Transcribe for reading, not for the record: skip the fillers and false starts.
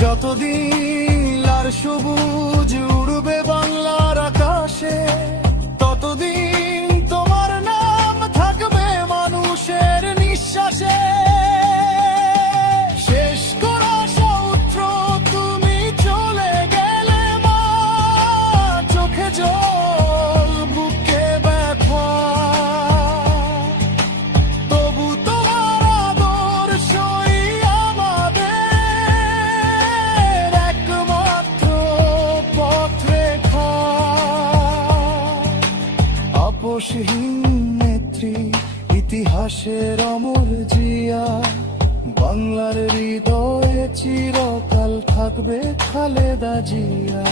যতদিন লাল সবুজ উড়বে বাংলার আকাশে, ততদিন তোমার নাম থাকবে মানুষের নিঃশ্বাসে। শেষ করা সূত্র তুমি চলে গেলে মা, চোখে জল বুকে ব্যথা, তবু তোমার আদর্শই আমাদের একমাত্র পথ রেখা। আপসহীন নেত্রী, ইতিহাসের অমর জিয়া, বাংলার হৃদয়ে চিরকাল থাকবে খালেদা জিয়া।